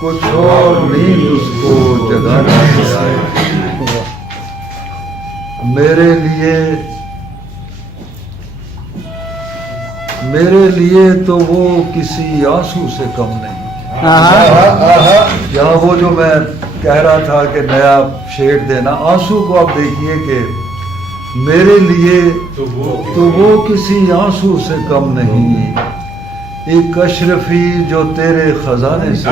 कुछ और नींद उसको जगाने से आए। मेरे लिए तो वो किसी आंसू से कम नहीं। यहाँ वो जो मैं कह रहा था कि नया शेड देना, आंसू को आप देखिए कि मेरे लिए तो वो किसी आंसू से कम नहीं, एक अशरफी जो तेरे खजाने से।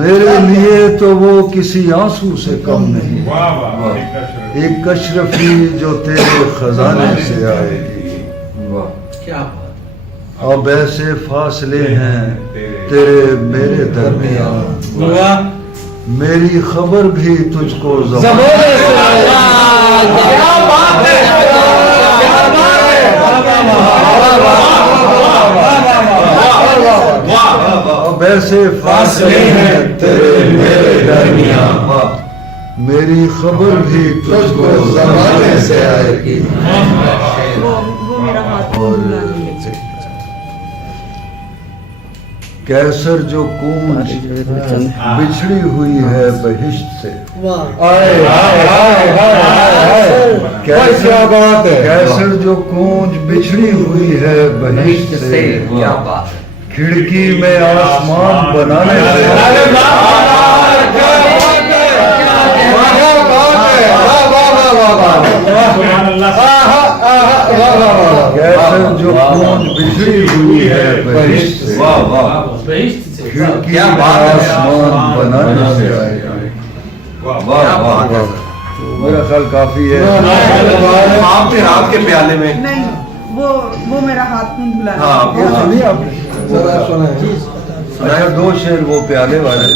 मेरे लिए तो वो किसी आंसू से कम नहीं, एक अशरफी जो तेरे खजाने से आएगी। अब ऐसे फासले हैं तेरे मेरे दरमियान, मेरी खबर भी तुझको अब ऐसे फासले हैं तेरे मेरे दरमियान, मेरी खबर भी तुझको ज़माने से आएगी। वो मेरा हाथ कैसर जो कूंज बिछड़ी हुई है बहिश्त से। कैसर जो कूंज बिछड़ी हुई है बहिश्त से, खिड़की में आसमान बनाने से। कैसर जो कूंज बिछड़ी हुई है बहिश्त से, खिड़की में आसमान बनाने से आएगा। मेरा ख्याल काफी है। आपके रात के प्याले में नहीं, वो मेरा हाथ नहीं धुला। हाँ, सुनिए आपने अच्छा, दो शेर वो प्याले वाले।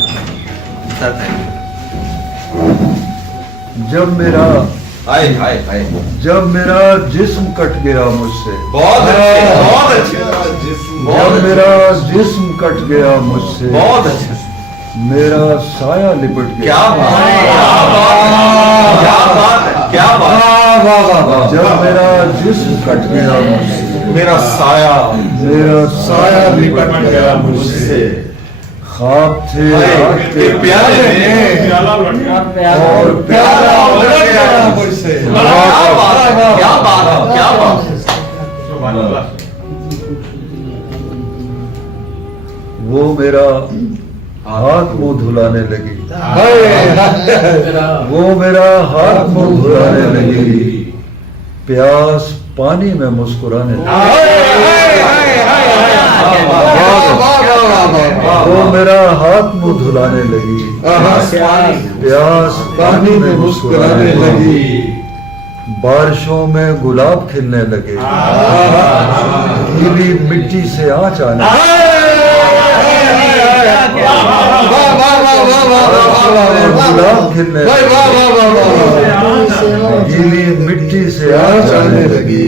जब मेरा जिस्म कट गया मुझसे, बहुत अच्छे जब मेरा जिस्म कट गया मुझसे, बहुत अच्छे, मेरा साया लिपट गया। क्या बात। जब मेरा जिस्म कट गया मुझसे, मेरा साया लिपट गया मुझसे। ख्वाब थे आपके प्याले और प्यारा उलट गया मुझसे। क्या बात। वो मेरा हाथ मुंह धुलाने लगी, वो मेरा हाथ मुंह धुलाने लगी, प्यास पानी में मुस्कुराने लगी। वो मेरा हाथ मुंह धुलाने लगी, प्यास पानी में मुस्कुराने लगी, बारिशों में गुलाब खिलने लगे, गीली मिट्टी से आँच आने गुलाब खिलने, गीली मिट्टी से आँच आने लगी।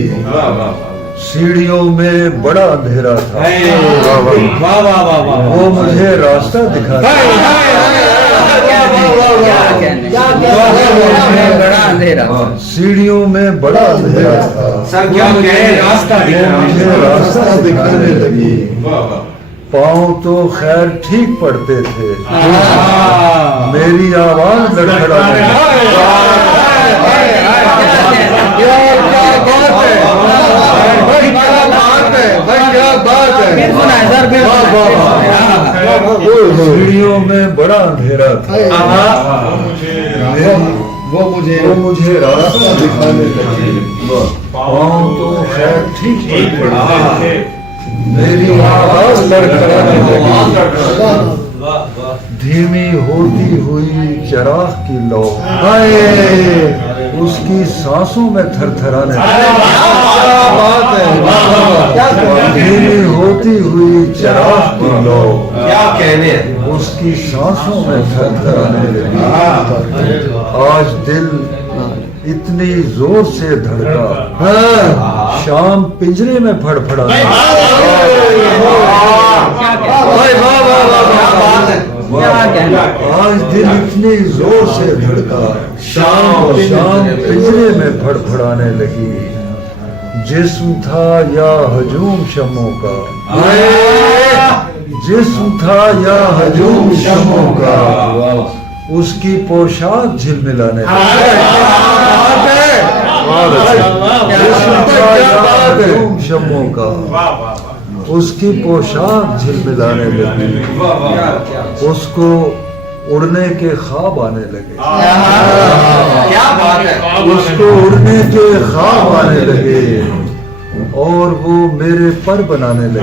सीढ़ियों में बड़ा अंधेरा था, वो मुझे रास्ता दिखाता। सीढ़ियों में बड़ा अंधेरा था, मुझे रास्ता दिखाने लगी। पाँव तो खैर ठीक पड़ते थे, मेरी आवाज लड़खड़ाने सीढ़ियों में बड़ा अंधेरा था, वो मुझे रास्ता दिखाने लगी। पाँव तो खैर ठीक पड़ते थे, मेरी आवाज लड़खड़ाने लगी। धीमी होती हुई चिराग की लौ, उसकी सांसों में थरथराने लगी। धीमी होती हुई चिराग की लौ, क्या कहने, उसकी सांसों में थरथराने लगी। आज दिल इतनी जोर से धड़का, शाम पिंजरे में फड़फड़ा। आज दिल इतनी जोर से धड़का, शाम पिंजरे में फड़फड़ाने लगी। जिस्म था या हजूम शमों का, जिस्म था या हजूम शमों का, उसकी पोशाक झिलमिलाने लगी। जिस्म था या हजूम शमों का, उसकी पोशाक झिलमिलाने लगी, उसको उड़ने के ख्वाब आने लगे। क्या बात है। उसको उड़ने के ख्वाब आने लगे और वो मेरे पर बनाने लगे।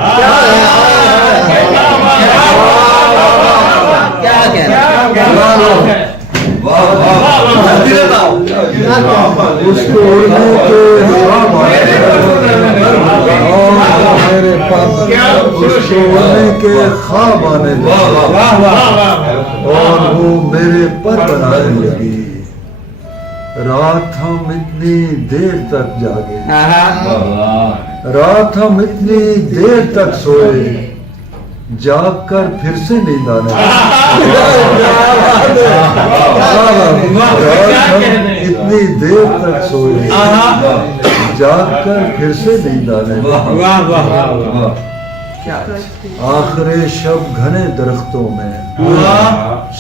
क्या कहना उसको उड़ने के ख्वाब आने लगे और मेरे पर उसको उड़ने के ख्वाब आने लगे और वो मेरे पर बनाने लगी। रात हम इतनी देर तक जागे, रात हम इतनी देर तक सोए, जाग कर फिर से नींद आने लगी। रात हम इतनी देर तक सोए, जाग कर फिर से नींद आने लगी। आखिरी शब घने दरख्तों में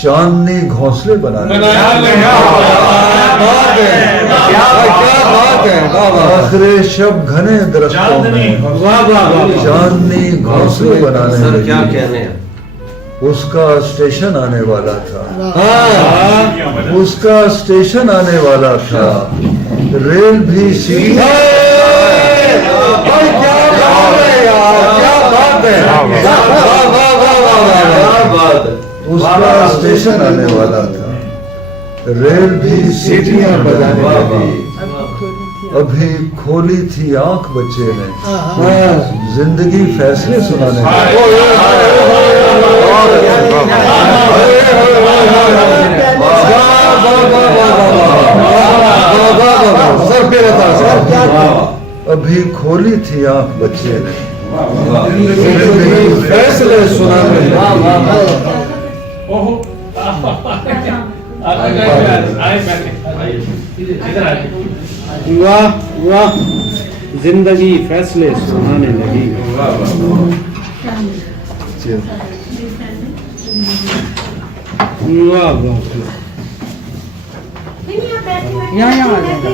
चांदनी घोंसले बनाने आखिरी शब घने दरख्तों में चांदनी घोंसले बनाने लगी। क्या कहने हैं। उसका स्टेशन आने वाला था, उसका स्टेशन आने वाला था, रेल भी सीधी उसका स्टेशन आने वाला था, रेल भी सीटियां बजाने लगी। अभी खोली थी आंख बच्चे ने, जिंदगी फैसले सुनाने अभी खोली थी आंख बच्चे ने, जिंदगी फैसले सुनाने वाह वाह, जिंदगी फैसले सुनाने लगी। वाह वाह, यहाँ आ जाएगा।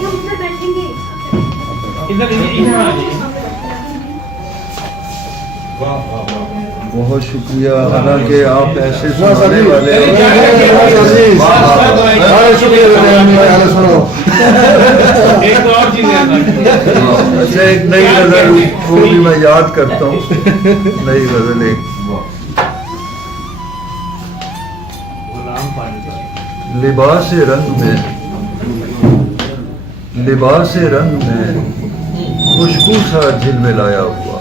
बहुत शुक्रिया। हालांकि आप ऐसे सुनाने वाले अच्छा, एक नई गजल को भी मैं याद करता हूँ। नई गजल एक लिबास रंग में, लिबास रंग में खुशबू सा झिलमिलाया हुआ,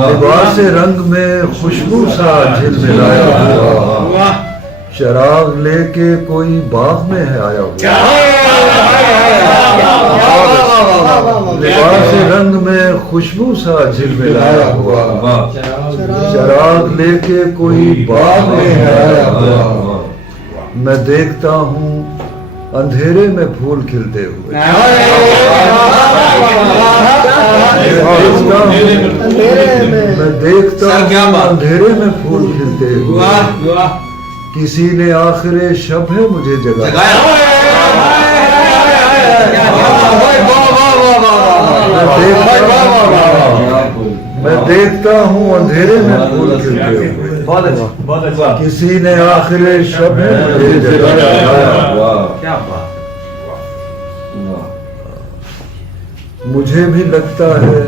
लिबास रंग में खुशबू सा झिलमिलाया हुआ, चराग लेके कोई बाग में है आया हुआ। लिबास रंग में खुशबू सा झिलमिलाया हुआ, चराग लेके कोई बाग में है आया हुआ। मैं देखता हूँ अंधेरे में फूल खिलते हुए, मैं देखता हूँ अंधेरे में फूल खिलते हुए, किसी ने आखिरे शब है मुझे जगाया। मैं देखता हूँ अंधेरे में फूल खिलते हुए, किसी ने आखिरे शब है मुझे जगाया। क्या बात। मुझे भी लगता है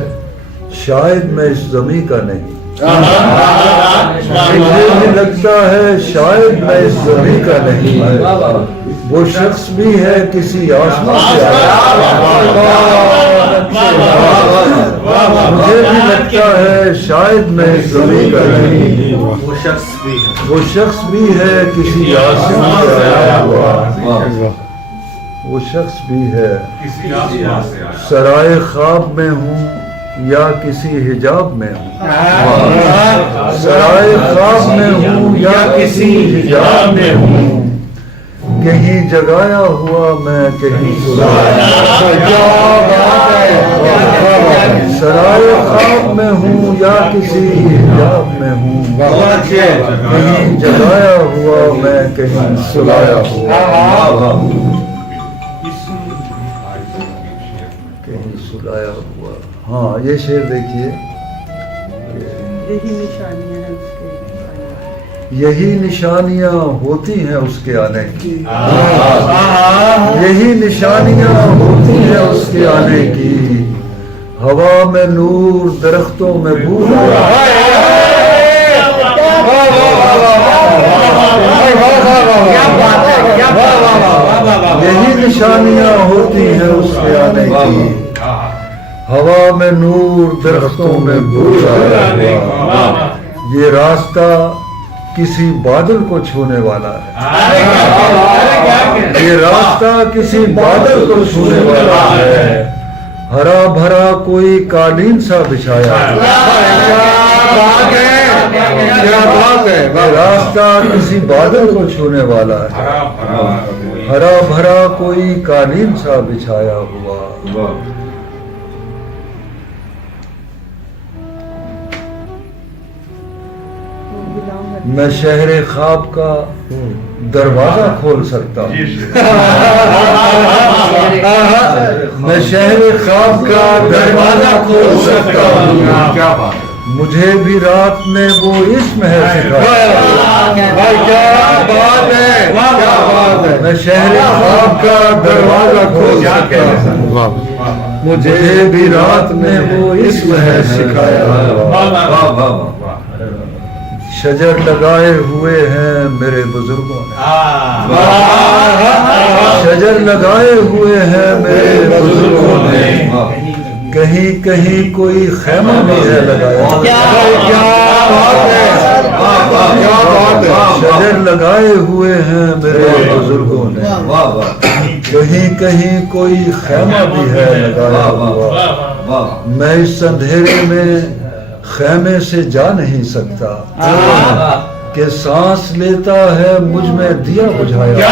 शायद मैं इस ज़मीं का नहीं, मुझे भी लगता है शायद मैं इस ज़मीं का नहीं, वो शख्स भी है किसी आसमान से आया। मुझे भी लगता है शायद मैं इस ज़मीं का नहीं, वो शख्स भी है। वो शख्स भी है किसी आसमान से आया हुआ, वो शख्स भी है। सराय ख्वाब में हूँ या किसी हिजाब में हूँ, सराय ख्वाब में हूँ या किसी हिजाब में हूँ, कहीं जगाया हुआ मैं कहीं सुलाया, सराय ख्वाब में हूँ या किसी हिजाब में हूँ, कहीं जगाया हुआ मैं कहीं सुलाया हुआ, कहीं सुलाया हुआ। हाँ, ये शेर देखिए, यही निशानियां हैं उसके। यही निशानियां होती हैं उसके आने की, यही निशानियां होती हैं उसके आने की, हवा में नूर दरख्तों में बूर, यही निशानियां होती हैं उसके आने की, हवा में नूर दरख्तों में बूर, ये रास्ता किसी बादल को छूने वाला है, ये रास्ता किसी बादल को छूने वाला है, हरा भरा कोई कालीन सा बिछाया है, ये रास्ता किसी बादल को छूने वाला है, हरा भरा कोई कालीन सा बिछाया हुआ। मैं शहर ख्वाब का दरवाजा खोल सकता हूँ, मैं शहर ख्वाब का दरवाजा खोल सकता हूँ, मुझे भी रात ने वो इस्म है सिखाया, मैं शहर ख्वाब का दरवाजा खोल सकता हूँ, मुझे भी रात ने वो इस्म है सिखाया। शजर लगाए हुए हैं मेरे बुजुर्गों ने, शजर लगाए हुए हैं मेरे बुजुर्गों ने, कहीं कहीं कोई खैमा भी है लगाया, शजर लगाए हुए हैं मेरे बुजुर्गों ने, कहीं कहीं कोई खैमा भी है लगाया हुआ, मैं इस अंधेरे में खैमे से जा नहीं सकता कि सांस लेता है मुझ में दिया बुझाया,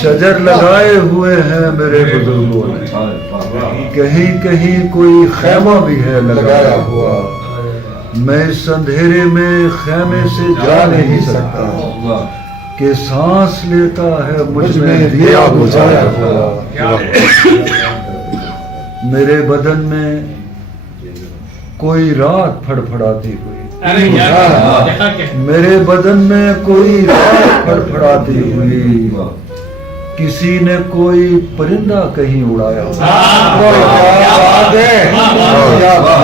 शजर लगाए हुए हैं मेरे बुजुर्गों ने, कहीं कहीं कोई खैमा भी है लगाया हुआ, मैं इस अंधेरे में खैमे से जा नहीं सकता कि सांस लेता है मुझ में दिया बुझाया हुआ, मेरे बदन में कोई रात फड़फड़ाती हुई, मेरे बदन में कोई रात फड़फड़ाती हुई, किसी ने कोई परिंदा कहीं उड़ाया,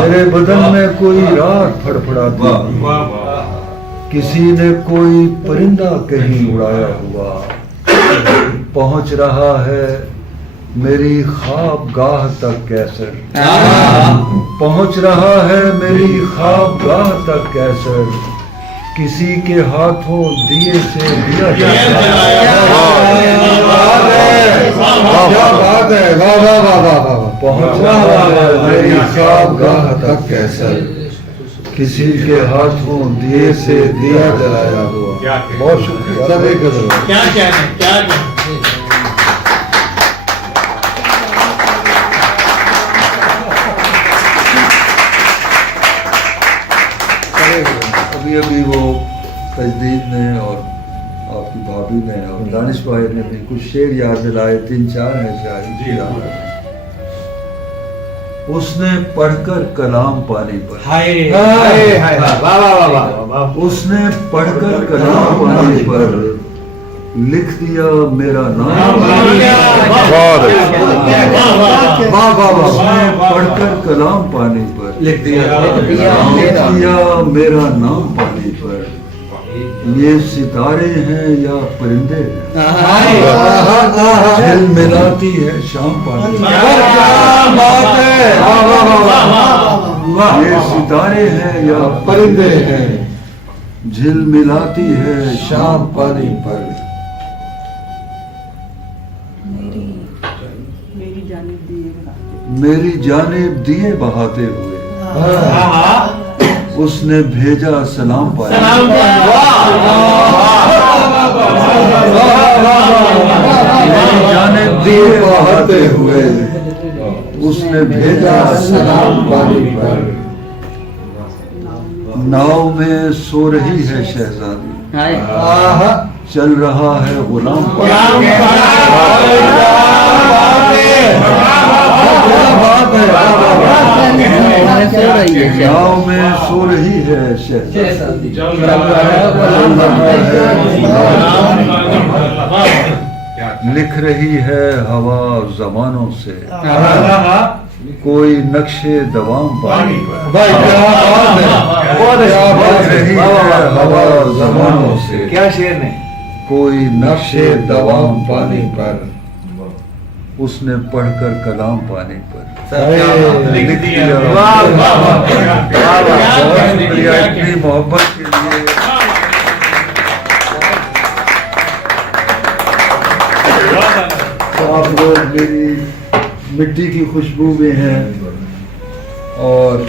मेरे बदन में कोई रात फड़फड़ाती हुई, किसी ने कोई परिंदा कहीं उड़ाया हुआ, पहुंच रहा है मेरी ख्वाब गाह तक कैसर, पहुंच रहा है मेरी ख्वाब गाह तक कैसर, किसी के हाथों दिए से दिया पहुंच रहा है मेरी ख्वाब गाह तक कैसर, किसी के हाथों दिए से दिया जलाया हुआ। बहुत शुक्रिया। क्या कहना क्या कहना। अभी अभी वो तजदीद ने और आपकी भाभी ने और दानिश भाई ने भी कुछ शेर याद दिलाए, 3-4 हैं शायद। उसने पढ़कर कलाम पानी पर, उसने पढ़कर कलाम पानी पर लिख दिया मेरा नाम, उसने पढ़कर कलाम पानी पर लिख दिया मेरा नाम पानी पर, ये सितारे हैं या परिंदे हैं, झिल मिलाती है शाम पानी, ये सितारे हैं या परिंदे हैं, झिल मिलाती है शाम पानी पर। मेरी जानिब दिएगा, मेरी जानिब दिए बहाते हुए उसने भेजा सलाम पाया मेरी जानिब दिए बहाते हुए उसने भेजा सलाम पानी पर नाव में सो रही है शहजादी चल रहा है गुलाम नाव में सो रही है शहजादी चल रहा है लिख रही है हवा जमानों से कोई नक्शे दवाम पानी पर लिख रही है हवा जमानों से क्या शेर ने कोई नक्शे दवाम पानी पर उसने पढ़कर कलाम पानी पर लिख दिया इतनी मोहब्बत के लिए आप लोग मेरी मिट्टी की खुशबू में हैं और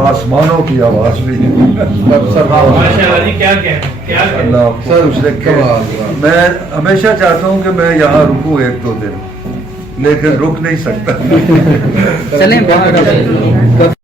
आसमानों की आवाज भी है माशाल्लाह जी, क्या कहना अल्लाह आपको खुश रखे मैं हमेशा चाहता हूँ कि मैं यहाँ रुकूं 1-2 दिन लेकिन रुक नहीं सकता चलें